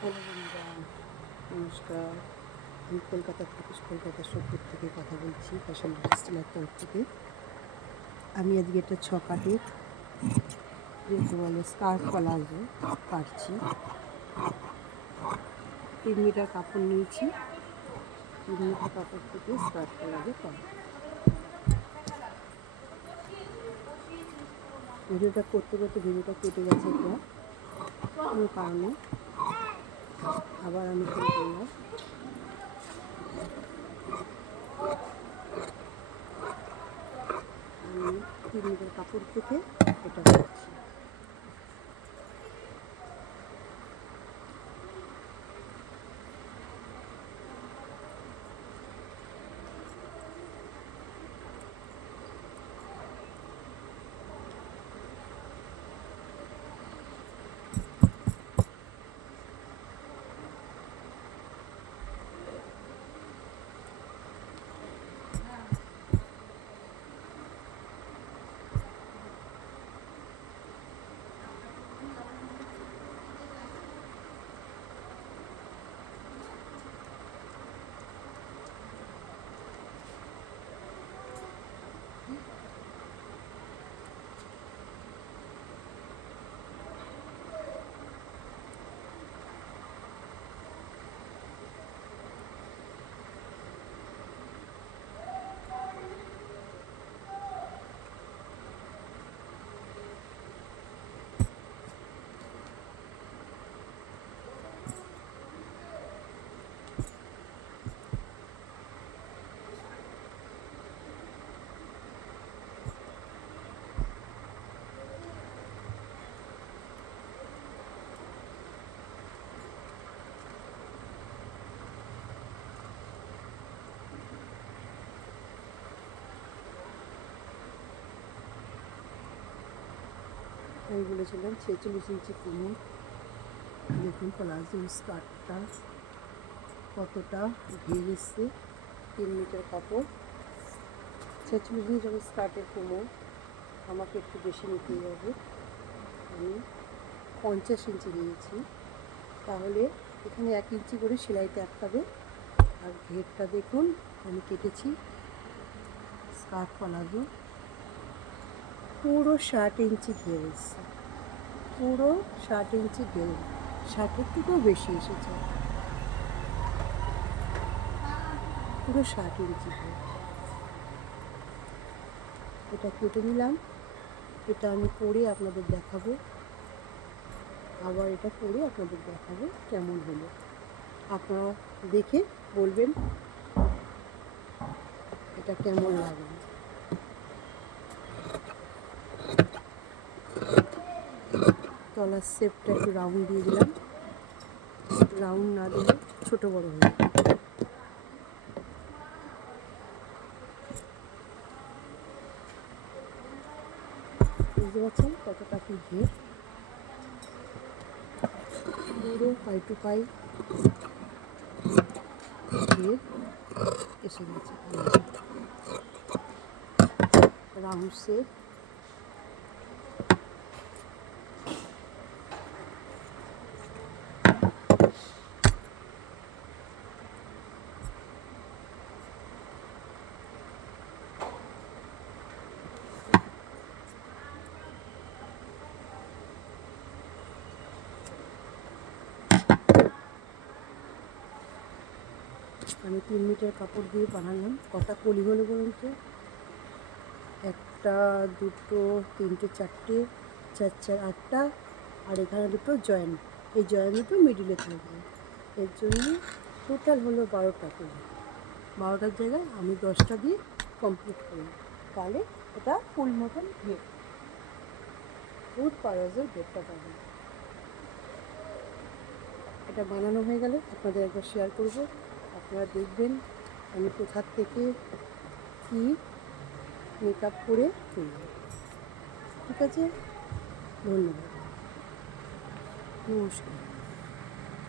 Hello বন্ধুরা, নমস্কার। আমি কলকাতার সোদপুর থেকে কথা বলছি, ফ্যাশন টেক্সটাইলের তরফ থেকে। আমি আজকে একটা ছকাটের যেহেতু বলে স্কার্ফ প্লাজো কাটছি। 3 মিটার কাপড় নিয়েছি, 3 মিটার কাপড় থেকে স্কার্ফ প্লাজো কাটব। ভিডিওটা করতে করতে ভিডিওটা কেটে গেছে, এটা কোনো কারণে আবার আমি শুরু করলাম। আমি 3 মিটার কাপড় থেকে এটা করছি। আমি বলেছিলাম 46 ইঞ্চি কোমর। দেখুন প্লাজো স্কার্টটা কতটা ঘের এসছে। 3 মিটার কাপড়, 46 ইঞ্চি যখন স্কার্টের কোমর, আমাকে একটু বেশি নিতেই হবে। আমি 50 ইঞ্চি নিয়েছি, তাহলে এখানে 1 ইঞ্চি করে সেলাইতে আটকাবে। আর ঘেরটা দেখুন আমি কেটেছি স্কার্ট প্লাজো, পুরো 60 ইঞ্চি ঘের এসছে, পুরো 60 ইঞ্চি ঘের, 60-এর থেকেও বেশি এসেছে, পুরো 60 ইঞ্চি ঘের। এটা কেটে নিলাম, এটা আমি পরে আপনাদের দেখাবো, আবার এটা পরে আপনাদের দেখাবো কেমন হলো। আপনারা দেখে বলবেন এটা কেমন লাগবে। তলার শেপটা একটু রাউন্ড দিয়ে দিলাম, রাউন্ড না দিলে ছোটো বড় হয়ে যাবে। বুঝতে পারছেন কতটা কি ঘের, পুরো 5 to 5 ঘের এসে গেছে। রাউন্ড শেপ, আমি 3 মিটার কাপড় দিয়ে বানালাম। কটা কলি হলো বলুন তো? 1, 2, 3, 4, 4, 8টা, আর এখানে দুটো জয়েন্ট, এই জয়েন্ট দুটো মিডিলে থাকবে। এর জন্য টোটাল হলো 12টা কলি। 12টার জায়গায় আমি 10টা দিয়ে কমপ্লিট করলাম, তাহলে এটা ফুল মতন ঘের, ফুল প্লাজোর ঘেরটা পাবেন। এটা বানানো হয়ে গেলে আপনাদের একবার শেয়ার করব, আপনারা দেখবেন আমি কোথা থেকে কি মেকআপ করে তুলব। ঠিক আছে, ধন্যবাদ, নমস্কার।